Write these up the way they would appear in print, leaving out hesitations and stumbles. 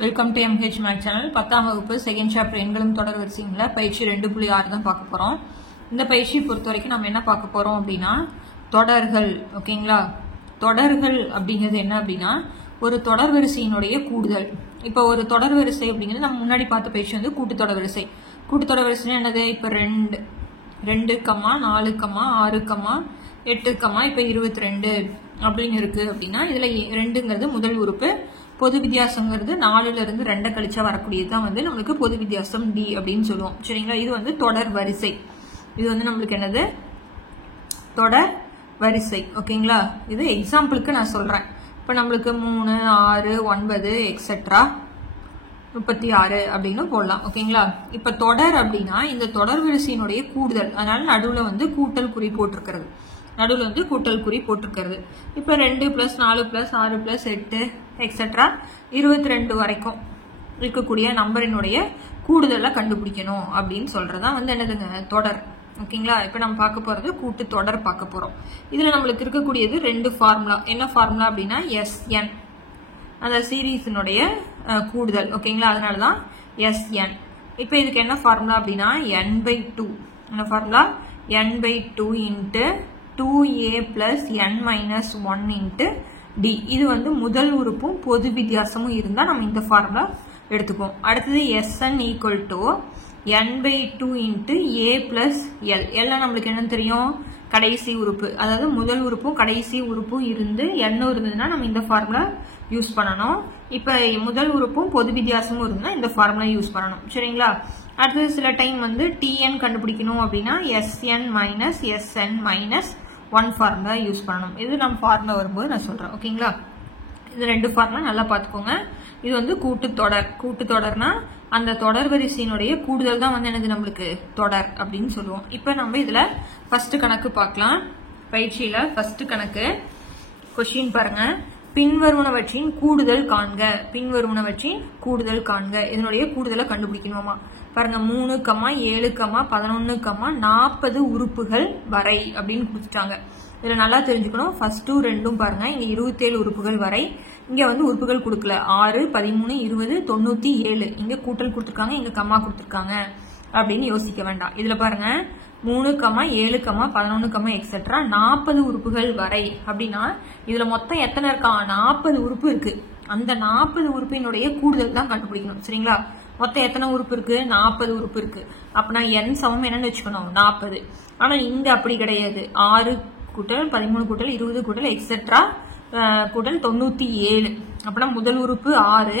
Welcome to MH Math channel. 10ஆம் வகுப்பு second chapter எண்களும் தொடர் வரிசைங்கள பயிற்சி 2.6 தான் பார்க்க போறோம். இந்த பயிற்சியை பொறுத்த வரைக்கும் நம்ம என்ன பார்க்க போறோம் அப்படின்னா தொடர்கள். ஓகேங்களா? தொடர்கள் அப்படிங்கிறது என்ன அப்படின்னா ஒரு தொடர் வரிசையினுடைய கூடுதல். இப்போ ஒரு தொடர் வரிசை அப்படிங்கிறது நம்ம முன்னாடி பார்த்த பயிற்சி வந்து கூட்டுத்தொடர் வரிசை. கூட்டுத்தொடர் வரிசைனா என்னது? இப்போ 2, 4, 6, 8, இப்போ 22 அப்படின்னு இருக்கு அப்படின்னா இதுல 2ங்கிறது முதல் உறுப்பு. பொது வித்தியாசங்கிறது 4ல இருந்து 2 கழிச்சா வரக்கூடியது தான் வந்து நம்மளுக்கு பொது வித்தியாசம் D அப்படின்னு சொல்லுவோம். சரிங்களா? இது வந்து தொடர் வரிசை. இது வந்து நம்மளுக்கு என்னது? தொடர் வரிசை. ஓகேங்களா? இது எக்ஸாம்பிளுக்கு நான் சொல்றேன். இப்ப நம்மளுக்கு 3, 6, 9 எக்ஸெட்ரா 36 அப்படின்னு போடலாம். ஓகேங்களா? இப்ப தொடர் அப்படின்னா இந்த தொடர் வரிசையினுடைய கூடுதல். அதனால நடுவுல வந்து கூட்டல் குறி போட்டிருக்கிறது. நடுவில் வந்து கூட்டல் குறி போட்டிருக்கிறது. இப்போ 2 + 4 + 6 + 8 எக்ஸெட்ரா 22 வரைக்கும் இருக்கக்கூடிய நம்பரினுடைய கூடுதலை கண்டுபிடிக்கணும் அப்படின்னு சொல்றதுதான் வந்து என்னதுங்க? தொடர். ஓகேங்களா? இப்போ நம்ம பார்க்க போறது கூட்டு தொடர் பார்க்க போறோம். இதுல நம்மளுக்கு இருக்கக்கூடியது 2 ஃபார்முலா. என்ன ஃபார்முலா அப்படின்னா SN, அந்த சீரீஸினுடைய கூடுதல். ஓகேங்களா? அதனாலதான் SN. இப்போ இதுக்கு என்ன ஃபார்முலா அப்படின்னா n/2. என்ன formula? n/2 × 2a + n - 1 × d. இது வந்து முதல் உறுப்பும் பொது வித்தியாசமும் இருந்தா நம்ம இந்த ஃபார்முலா எடுத்துக்குவோம். அடுத்தது Sn = n/2 × a + l. எல்லாம் நம்மளுக்கு என்ன தெரியும்? கடைசி உறுப்பு. அதாவது முதல் உறுப்பும் கடைசி உறுப்பும் இருந்து n இருந்ததுன்னா நம்ம இந்த ஃபார்முலா யூஸ் பண்ணணும். இப்ப முதல் உறுப்பும் பொது வித்தியாசமும் இருந்தா இந்த ஃபார்முலா யூஸ் பண்ணணும். சரிங்களா? அடுத்தது சில டைம் வந்து Tn கண்டுபிடிக்கணும் அப்படின்னா Sn - Sn - 1 ஃபார்முலா யூஸ் பண்ணணும். இது நம்ம ஃபார்முலா வரும்போது நான் சொல்றேன். ஓகேங்களா? இது 2 ஃபார்முலா நல்லா பார்த்துக்கோங்க. இது வந்து கூட்டுத்தொடர். கூட்டுத்தொடர்னா அந்த தொடர் வரிசையினுடைய கூடுதல் தான் வந்து என்னது நம்மளுக்கு தொடர் அப்படின்னு சொல்லுவோம். இப்ப நம்ம இதுல ஃபர்ஸ்ட் கணக்கு பார்க்கலாம். பயிற்சியில ஃபர்ஸ்ட் கணக்கு கொஸ்டின் பாருங்க. பின்வருவனவற்றின் கூடுதல் காண்க. பின்வருவனவற்றின் கூடுதல் காண்க. இதனுடைய கூடுதலை கண்டுபிடிக்கணுமா? பாருங்க, 3, 7, 11, 40 உறுப்புகள் வரை அப்படின்னு கொடுத்துட்டாங்க. இதுல நல்லா தெரிஞ்சுக்கணும். ஃபர்ஸ்ட் 2ம் பாருங்க, இங்க 27 உறுப்புகள் வரை. இங்க வந்து உறுப்புகள் கொடுக்கல. 6, 13, 20, 97. இங்க கூட்டல் கொடுத்துருக்காங்க, இங்க கம்மா கொடுத்துருக்காங்க அப்படின்னு யோசிக்க வேண்டாம். இதுல பாருங்க 3, 7, 11, எக்ஸெட்ரா 40 உறுப்புகள் வரை அப்படின்னா இதுல மொத்தம் எத்தனை இருக்கா? 40 உறுப்பு இருக்கு. அந்த 40 உறுப்பினுடைய கூடுதல் தான் கண்டுபிடிக்கணும். சரிங்களா? மொத்தம் எத்தனை உறுப்பு இருக்கு? 40 உறுப்பு இருக்கு. அப்பனா n சமம் என்னன்னு வச்சுக்கணும்? 40. ஆனா இங்க அப்படி கிடையாது. 6 கூட்டல் 13 கூட்டல் 20 கூட்டல் எக்ஸெட்ரா கூட்டல் 97. அப்படின்னா முதல் உறுப்பு 6,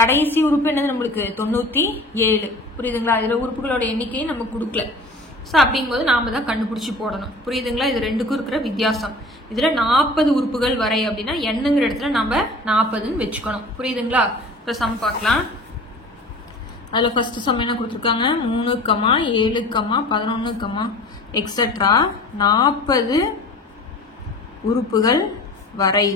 கடைசி உறுப்பு என்னது நம்மளுக்கு? 97. புரியுதுங்களா? இதுல உறுப்புகளோட எண்ணிக்கையை நம்ம கொடுக்கல. சோ அப்படிங்கும்போது நாம தான் கண்டுபிடிச்சு போடணும். புரியுதுங்களா? இது ரெண்டுக்கும் இருக்கிற வித்தியாசம். இதுல 40 உறுப்புகள் வரை அப்படின்னா என்னங்கிற இடத்துல நம்ம 40ன்னு வச்சுக்கணும். புரியுதுங்களா? இப்ப சம் பார்க்கலாம். அதுல ஃபர்ஸ்ட் சம் என்ன கொடுத்துருக்காங்க? 3, 7, 11, எக்ஸெட்ரா 40 உறுப்புகள் வரை.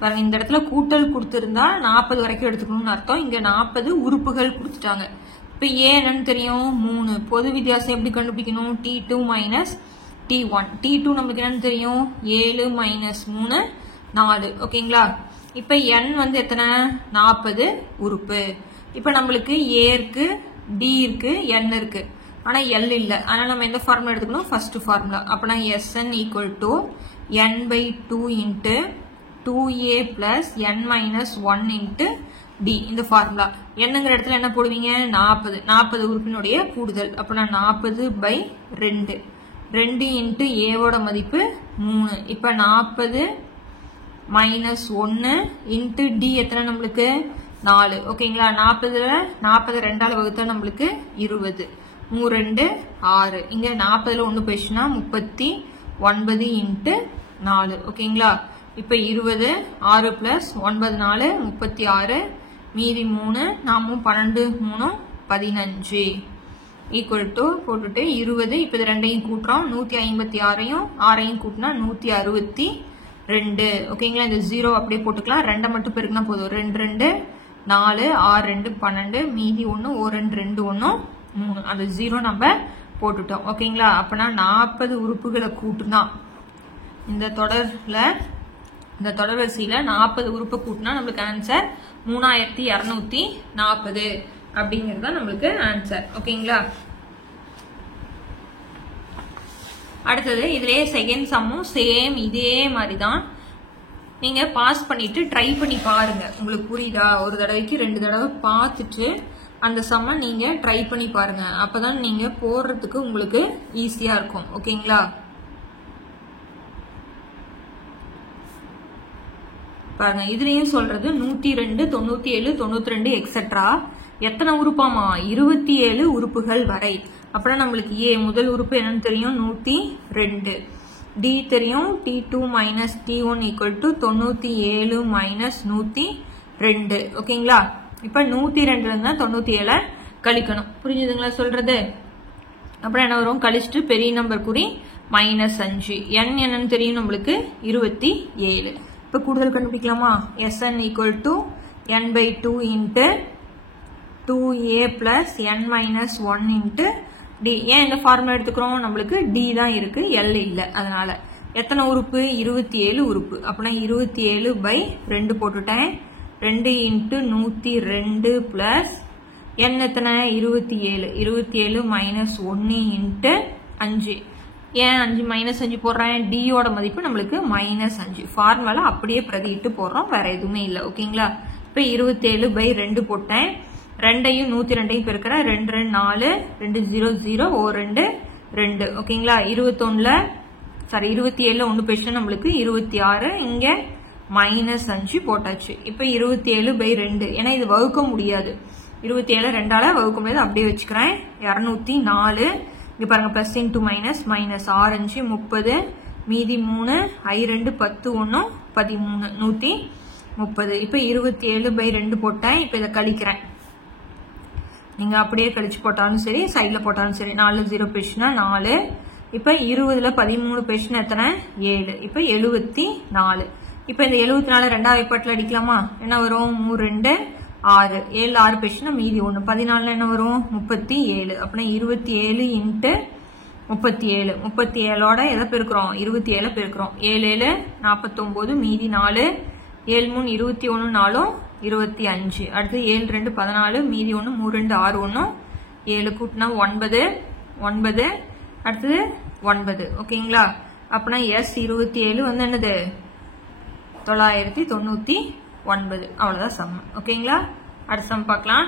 பாருங்க, இந்த இடத்துல கூட்டல் கொடுத்திருந்தா 40 வரைக்கும் எடுத்துக்கணும்னு அர்த்தம். இங்க 40 உறுப்புகள் கொடுத்துட்டாங்க. இப்ப ஏன் என்னன்னு தெரியும்? 3. பொது வித்தியாசம் எப்படி கண்டுபிடிக்கணும்? T2 - T1. T2 நம்மளுக்கு என்னன்னு தெரியும்? 7 - 3 4. ஓகேங்களா? இப்ப n வந்து எத்தனை? 40 உறுப்பு. இப்ப நம்மளுக்கு A இருக்கு, D இருக்கு, n இருக்கு. ஆனா L இல்ல. அதனால நம்ம எந்த ஃபார்முலா எடுத்துக்கணும்? First formula. அப்பனா Sn = n/2 × 2a + n - 1 × d. இந்த ஃபார்முலா. என்னங்கிற இடத்துல என்ன போடுவீங்க? 40 உறுப்பினுடைய கூடுதல். அப்பனா 40/2. 2 × a வோட மதிப்பு 3. இப்ப 40 - 1 × d எத்தனை நம்மளுக்கு? 4. ஓகேங்களா? 40ல 40 2ஆல வகுத்தா நம்மளுக்கு 20. 3 2 6. இங்க 40ல 1 போயிடுச்சுன்னா 39 × 4. ஓகேங்களா? இப்ப 20, 6 + 9 4 36, மீதி 3, நாமும் 12 3 15 ஈக்குவல் டு போட்டுட்டு 20. இப்ப இது ரெண்டையும் கூட்டுறோம். 156ஐயும் 6ஐயும் கூட்டினா 162. ஓகேங்களா? இந்த 0 அப்படியே போட்டுக்கலாம். 2 மட்டும் பெருக்கினா போதும். 2 2 4, 6 2 12, மீதி 1 1 2 1 3. அந்த 0 நம்ம போட்டுட்டோம். ஓகேங்களா? அப்பனா 40 உறுப்புகளை கூட்டுனா இந்த தொடர்ல இந்த தொடர்வரிசையில 40 உறுப்பு கூட்டினா நம்மளுக்கு ஆன்சர் 3240 அப்படிங்கிறது தான் நம்மளுக்கு ஆன்சர். ஓகேங்களா? அடுத்தது இதுலயே செகண்ட் சம்மும் சேம் இதே மாதிரி தான். நீங்க பாஸ் பண்ணிட்டு ட்ரை பண்ணி பாருங்க. உங்களுக்கு புரியுதா? ஒரு தடவைக்கு 2 தடவை பார்த்துட்டு அந்த சம்ம நீங்க ட்ரை பண்ணி பாருங்க. அப்பதான் நீங்க போடுறதுக்கு உங்களுக்கு ஈஸியா இருக்கும். ஓகேங்களா? பாருங்க, இதுலயும் சொல்றது 102, 97, 92 எக்ஸெட்ரா எத்தனை உறுப்பாமா? 27 உறுப்புகள் வரை. அப்புறம் நம்மளுக்கு ஏ முதல் உறுப்பு என்னன்னு தெரியும், 102. டி தெரியும், T2 minus T1 equal to 97 minus 102. ஓகேங்களா? இப்ப 102 இருந்தா 97 கழிக்கணும். புரிஞ்சுதுங்களா சொல்றது? அப்புறம் என்ன வரும்? கழிச்சுட்டு பெரிய நம்பர் குறி -5. n என்னன்னு தெரியும் நம்மளுக்கு 27. இப்ப கூடுதல் கண்டுபிடிக்கலாமா? Sn equal to n/2 into 2a plus n minus 1 into d. ஏன் இந்த ஃபார்முலா எடுத்துக்கிறோம்? நம்மளுக்கு டி தான் இருக்கு, எல் இல்ல. அதனால எத்தனை உறுப்பு? 27 உறுப்பு. அப்படின்னா 27/2 போட்டுட்டேன். 2 இன்ட்டு 102 பிளஸ் n எத்தனை? 27. 27 மைனஸ் 1 இன்ட்டு 5. ஏன் 5 -5 போடுறேன்? டியோட மதிப்பு நம்மளுக்கு -5. ஃபார்முலா அப்படியே பிரதிட்டு போடுறோம், வேற எதுவுமே இல்லை. ஓகேங்களா? இப்ப 27/2 போட்டேன். 2ஐயும் 102ஐயும் பெருக்கிறேன். 2 2 4, 2 0 0, 2 2. ஓகேங்களா? 27 ஒன்று பேசினா நம்மளுக்கு 26. இங்க -5 போட்டாச்சு. இப்ப 27/2. ஏன்னா இது வகுக்க முடியாது. 27 2ஆல வகுக்க முடியாது, அப்படியே வச்சுக்கிறேன். 204. இங்க பாருங்க, பிளஸ் இன்டூ மைனஸ், -6 5 30, மீதி 3, I2 10 1 13, 130. இப்ப 27/2 போட்டேன். இப்ப இதை கழிக்கிறேன். நீங்க அப்படியே கழிச்சு போட்டாலும் சரி, சைட்ல போட்டாலும் சரி. 4 0 பேசினா 4. இப்ப 20ல 13 பேசினா எத்தனை? 7. இப்ப 74. இப்ப இந்த 74 2ஆவது வைப்பாட்டில் அடிக்கலாமா? என்ன வரும்? 3 2 6. 7 6 பேசினா மீதி 1. 14 என்ன வரும்? 37. அப்படின்னா 27 இன்ட்டு 37. 37ஓட எதை பெருக்கிறோம்? 27 பெருக்கிறோம். 7 7 49, மீதி 4. 7 3 21, 4 25. அடுத்து 7 2 14, மீதி 1, 3 2 6 1, 7 கூட்டினா 9 9. அடுத்தது 9. ஓகேங்களா? அப்படின்னா S27 வந்து என்னது? 999. அவ்வளவுதான் சம். ஓகேங்களா? அடுத்த சம் பார்க்கலாம்.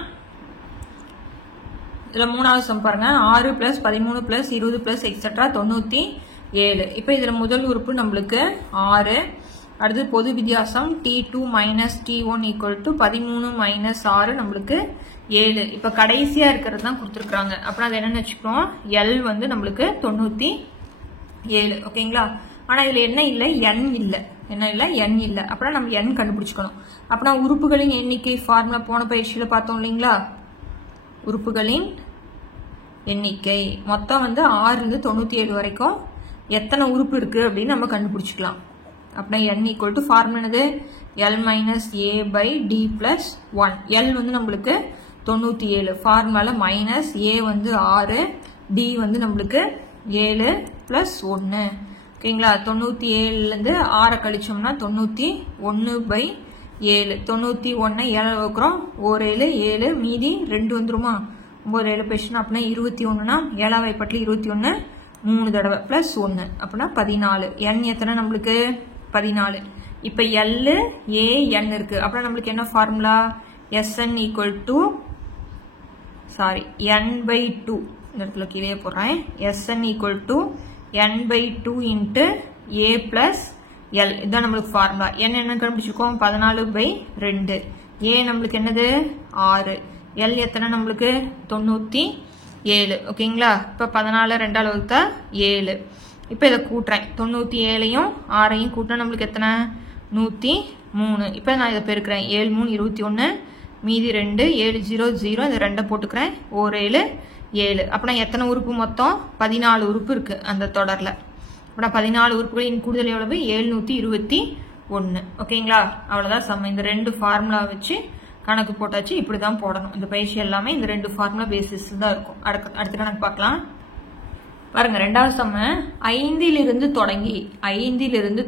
இதுல மூணாவது சம் பாருங்க. 6 பிளஸ் 13 பிளஸ் 20 பிளஸ் எக்ஸெட்ரா 97. இப்ப இதுல முதல் உறுப்பு நம்மளுக்கு 6. அடுத்து பொது வித்தியாசம் T2 minus T1 equal to 13 minus 6 நம்மளுக்கு 7. இப்ப கடைசியா இருக்கிறது தான் கொடுத்துருக்காங்க. அப்புறம் அது என்னன்னு வச்சுக்கோம், எல் வந்து நம்மளுக்கு 97. ஓகேங்களா? ஆனா இதுல என்ன இல்லை? என் இல்லை. என்ன இல்லை? என் இல்லை. அப்புறம் நம்ம என் கண்டுபிடிச்சுக்கணும். அப்புறம் உறுப்புகளின் எண்ணிக்கை ஃபார்முலா போன பயிற்சியில பார்த்தோம் இல்லைங்களா? உறுப்புகளின் எண்ணிக்கை மொத்தம் வந்து 6 இருந்து 97 வரைக்கும் எத்தனை உறுப்பு இருக்கு அப்படின்னு நம்ம கண்டுபிடிச்சுக்கலாம். அப்படின்னா n ஈக்குவல் டு ஃபார்முலா என்னது? L minus a by d plus 1. L வந்து நம்மளுக்கு 97. ஃபார்முலால மைனஸ் a வந்து 6, டி வந்து நம்மளுக்கு 7 பிளஸ் 1. ஓகேங்களா? 97லேருந்து 6 கழிச்சோம்னா 91/7. 91 7 வைக்கிறோம். 1 7 7, மீதி 2 வந்துருமா? 9 7 பேசினா அப்படின்னா 21னா 7ஆவது வைப்பாட்டில் 21 3 தடவை பிளஸ் 1 அப்படின்னா 14. n எத்தனை நம்மளுக்கு? 14. இப்ப L A N இருக்கு. அப்புறம் நம்மளுக்கு என்ன formula? Sn equal to n/2. இந்த இடத்துல கீழே போடுறேன். Sn equal to n/2 into a plus L. இதுதான் நம்மளுக்கு ஃபார்முலா. n என்ன கண்டுபிடிச்சிருக்கோம்? 14/2. a நம்மளுக்கு என்னது? 6. L எத்தனை நம்மளுக்கு? 97. ஓகேங்களா? இப்ப 14 2ஆல் வகுத்தா 7. இப்ப இதை கூட்டுறேன். 97ஐயும் 6ஐயும் கூட்டினா நம்மளுக்கு எத்தனை? 103. இப்ப நான் இதை பெருக்கிறேன். 7 3 21, மீதி 2. 7 0 0, இந்த 2 போட்டுக்கிறேன். 1 7 7. அப்படின்னா எத்தனை உறுப்பு மொத்தம்? 14 உறுப்பு இருக்கு அந்த தொடர்ல. அப்படின்னா 14 உறுப்புகளின் கூடுதல் எவ்வளவு? 721. ஓகேங்களா? அவ்வளவுதான் சம். இந்த 2 ஃபார்முலா வச்சு கணக்கு போட்டாச்சு. இப்படிதான் போடணும். இந்த பயிற்சி எல்லாமே இந்த 2 ஃபார்முலா பேசிஸ் தான் இருக்கும். அடுத்த கணக்கு பார்க்கலாம். பாருங்க, ரெண்டாவது சம்ம 5லிருந்து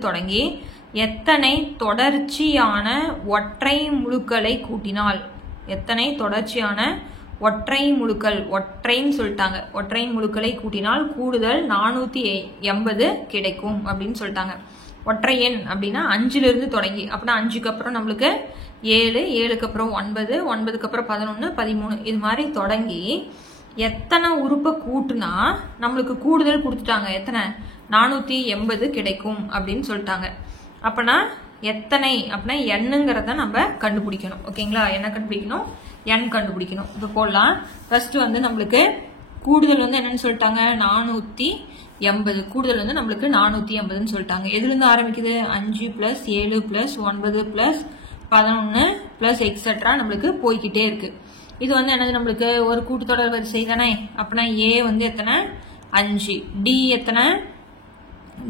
தொடங்கி எத்தனை தொடர்ச்சியான ஒற்றை முழுக்களை கூட்டினால், எத்தனை தொடர்ச்சியான ஒற்றை முழுக்கள், ஒற்றைன்னு சொல்லிட்டாங்க, ஒற்றை முழுக்களை கூட்டினால் கூடுதல் 480 கிடைக்கும் அப்படின்னு சொல்லிட்டாங்க. ஒற்றை எண் அப்படின்னா 5ல இருந்து தொடங்கி, அப்படின்னா 5க்கு அப்புறம் நம்மளுக்கு 7, 7க்கு அப்புறம் 9, 9க்கு அப்புறம் 11, 13 இது மாதிரி தொடங்கி எத்தனை உறுப்பை கூட்டுனா நம்மளுக்கு கூடுதல் கொடுத்துட்டாங்க, எத்தனை 480 கிடைக்கும் அப்படின்னு சொல்லிட்டாங்க. அப்பனா எத்தனை அப்படின்னா எண்ணுங்கிறத நம்ம கண்டுபிடிக்கணும். ஓகேங்களா, என்ன கண்டுபிடிக்கணும், எண் கண்டுபிடிக்கணும். இப்போ போடலாம். ஃபர்ஸ்ட் வந்து நம்மளுக்கு கூடுதல் வந்து என்னன்னு சொல்லிட்டாங்க, 480. கூடுதல் வந்து நம்மளுக்கு 480ன்னு சொல்லிட்டாங்க. எதுல இருந்து ஆரம்பிக்குது, 5 + 7 + 9 + 11 + எக்ஸெட்ரா நம்மளுக்கு போய்கிட்டே இருக்கு. இது வந்து என்னது, நம்மளுக்கு ஒரு கூட்டுத்தொடர் வரிசை தானே. அப்படின்னா ஏ வந்து எத்தனை, 5. டி எத்தனை,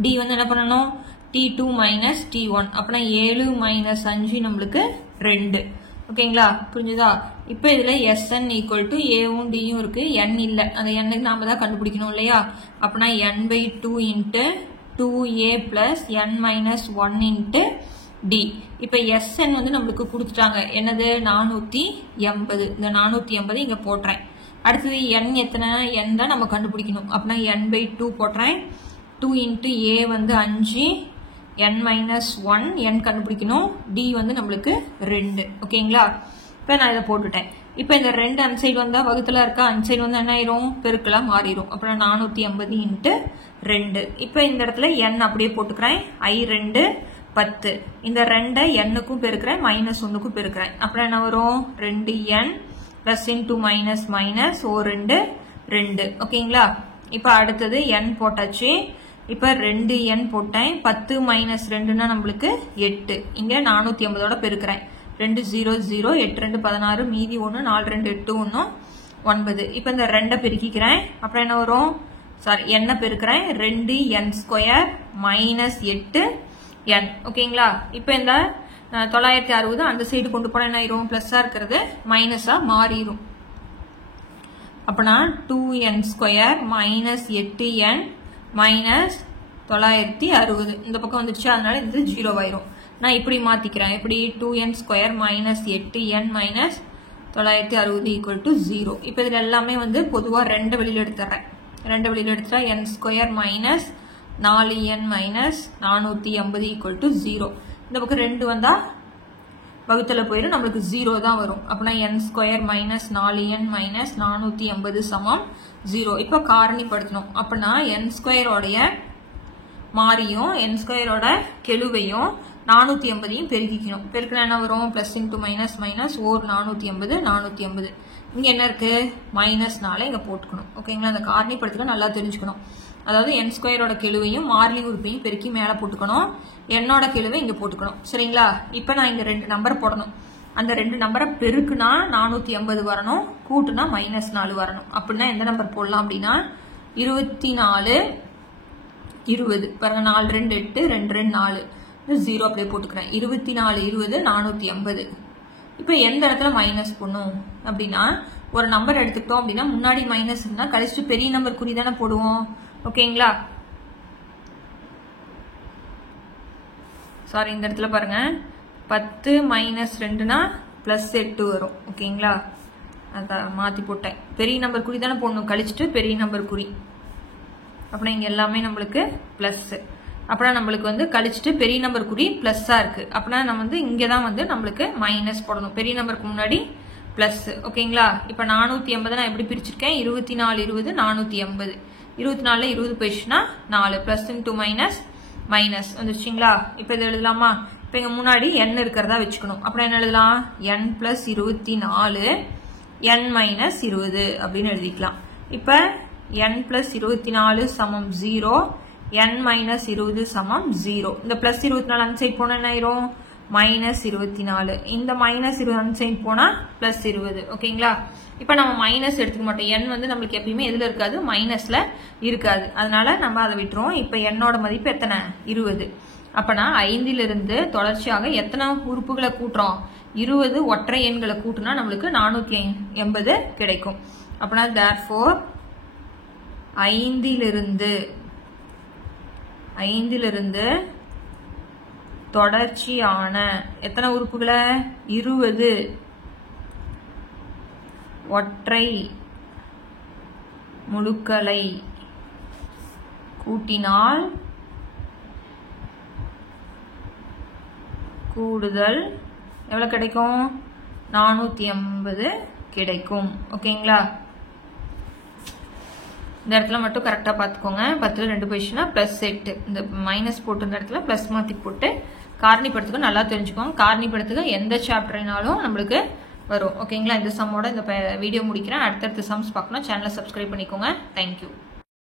டி வந்து என்ன பண்ணணும், T2 - T1. அப்படின்னா 7 - 5 நம்மளுக்கு 2. ஓகேங்களா, புரிஞ்சுதா? இப்போ இதுல SN = ஏவும் டியும் இருக்கு, n இல்ல, அந்த எண்ணுக்கு நாம தான் கண்டுபிடிக்கணும் இல்லையா. அப்படின்னா n/2 × 2a + n - 1 × d. இப்போ SN வந்து நம்மளுக்கு கொடுத்துட்டாங்க, என்னது 480. இந்த 480 இங்க போட்டுறேன். அடுத்தது n எத்தனை, n தான் நம்ம கண்டுபிடிக்கணும். அப்படின்னா n/2 போட்டுறேன். 2 × a வந்து 5, n - 1 n கண்டுபிடிக்கணும். d வந்து நம்மளுக்கு 2. ஓகேங்களா, இப்போ நான் இதை போட்டுட்டேன். இப்போ இந்த 2 அந்த சைடு வந்தா வகுத்தலா இருக்கா, அந்த சைடு வந்து என்ன ஆயிரும், பெருக்கலா மாறிடும். அப்புறம் 480 × 2. இப்போ இந்த இடத்துல n அப்படியே போட்டுக்கிறேன். I2 10. இந்த 2 n-க்கும் பெருக்கிறேன், -1க்கும் பெருக்கிறேன். அப்புறம் என்ன வரும், 2n +× - -2 2. ஓகேங்களா, இப்போ அடுத்தது n போட்டாச்சு. இப்போ 2n போட்டேன். 10 - 2னா நம்மளுக்கு 8. இங்க 480ஓட பெருக்கிறேன். 2 0 0 8 2 16 மீதி 1 4 2 8 1 9. இப்போ இந்த 2 பெருக்கிக்கிறேன். அப்புறம் என்ன வரும், சாரி n பெருக்கிறேன். 2n² - 8n. ஓகேங்களா, இப்போ இந்த 960 அந்த சைடு கொண்டு போனா என்ன ஆயிரும், பிளஸ்ஸா இருக்கிறது மைனஸா மாறிடும். அப்பனா 2n² - 8n -960 இந்த பக்கம் வந்துருச்சு, அதனால இது 0 ஆயிரும். நான் இப்படி மாத்திக்கிறேன். எப்படி, 2n² - 8n -960 = 0. இப்போ இதுல எல்லாமே வந்து பொதுவா 2 வெளியில எடுத்துறேன். 2 வெளியில எடுத்தா n² - 4n -480 = 0. இந்த பக்கம் 2 வந்தா வகுத்தல போயிடும், நம்மளுக்கு 0 தான் வரும். அப்படின்னா n² - 4n -480 = 0. இப்போ காரணிப்படுத்தணும். அப்படின்னா n² உடைய மாறியும் n² கெழுவையும் 480 பெருக்கிக்கணும். பெருக்கினா என்ன வரும், +× - ஓர் 480 480. இங்க என்ன இருக்கு, -4 இங்க போட்டுக்கணும். ஓகேங்களா, அந்த காரணிப்படுத்தல நல்லா தெரிஞ்சுக்கணும். அதாவது n² கெழுவையும் மாறிலி உறுப்பையும் பெருக்கி மேல போட்டுக்கணும், என்னோட கெழுவை இங்க போட்டுக்கணும். சரிங்களா, இப்ப நான் இங்க 2 நம்பர் போடணும். அந்த 2 நம்பரை பெருக்குனா 480 வரணும், கூட்டுனா -4 வரணும். அப்படின்னா எந்த நம்பர் போடலாம் அப்படின்னா 24 20. பாருங்க, 4 2 8 2 2 4 0 அப்படியே போட்டுக்கிறேன். 24 20 480. இப்ப எந்த இடத்துல மைனஸ் பண்ணும் அப்படின்னா, ஒரு நம்பர் எடுத்துக்கிட்டோம் அப்படின்னா முன்னாடி மைனஸ் இருந்தா கழிச்சுட்டு பெரிய நம்பர் குறி தானே போடுவோம். ஓகேங்களா, சாரி இந்த இடத்துல பாருங்க, 10 - 2னா +8 வரும். ஓகேங்களா, அதான் மாத்தி போட்டேன். பெரிய நம்பர் குறி தானே போடணும், கழிச்சுட்டு பெரிய நம்பர் குறி. அப்படின்னா இங்க எல்லாமே நம்மளுக்கு பிளஸ். அப்படின்னா நம்மளுக்கு வந்து கழிச்சுட்டு பெரிய நம்பர் குறி பிளஸ்ஸா இருக்கு. அப்படின்னா நம்ம வந்து இங்கதான் வந்து நம்மளுக்கு மைனஸ் போடணும், பெரிய நம்பருக்கு முன்னாடி பிளஸ். ஓகேங்களா, இப்ப 480 நான் எப்படி பிரிச்சிருக்கேன், 24 20 480. 24 20 போயிடுச்சுன்னா 4 +× மைனஸ் வந்துருச்சுங்களா. இப்ப இதை எழுதலாமா, இப்ப இங்க முன்னாடி n இருக்கிறதா வச்சுக்கணும். அப்புறம் என்ன எழுதலாம், n + 24 n - 20 அப்படின்னு எழுதிக்கலாம். இப்ப n + 24 = 0, n - 20 = 0. இந்த +24 அந்த சைடு போனா என்ன ஆயிரும், -24. இந்த -20 அந்த சைடு போனா +20. ஓகேங்களா, இப்ப நம்ம மைனஸ் எடுத்துக்க மாட்டோம். n வந்து நம்மளுக்கு எப்பயுமே எதுல இருக்காது, மைனஸ்ல இருக்காது. அதனால நம்ம அதை விட்டுருவோம். இப்ப என்னோட மதிப்பு எத்தனை, 20. அப்பனா 5லிருந்து தொடர்ச்சியாக எத்தனை உறுப்புகளை கூட்டுறோம், 20 ஒற்றை எண்களை கூட்டுனா நம்மளுக்கு 480 கிடைக்கும். அப்பனா therefore 5லிருந்து தொடர்ச்சியான எத்தனை உறுப்புகளை 20 ஒற்றை முழுக்களை கூட்டினால் கூடுதல் எவ்வளவு கிடைக்கும்? 450 கிடைக்கும். ஓகேங்களா? இந்த இடத்துல மட்டும் கரெக்டா பாத்துக்கோங்க. 10ல 2 போயிடுச்சுன்னா பிளஸ் 8. இந்த மைனஸ் போட்டு இந்த இடத்துல பிளஸ் மாத்தி போட்டு காரணிப்படுத்துக்கு நல்லா தெரிஞ்சுக்கோங்க. காரணிப்படுத்துக்கு எந்த சாப்டர்னாலும் நம்மளுக்கு வரும். ஓகேங்களா? இந்த சம்மோட இந்த வீடியோ முடிக்கிறேன். அடுத்தடுத்த சம்ஸ் பார்க்கணும். சேனலை சப்ஸ்கிரைப் பண்ணிக்கோங்க. தேங்க்யூ.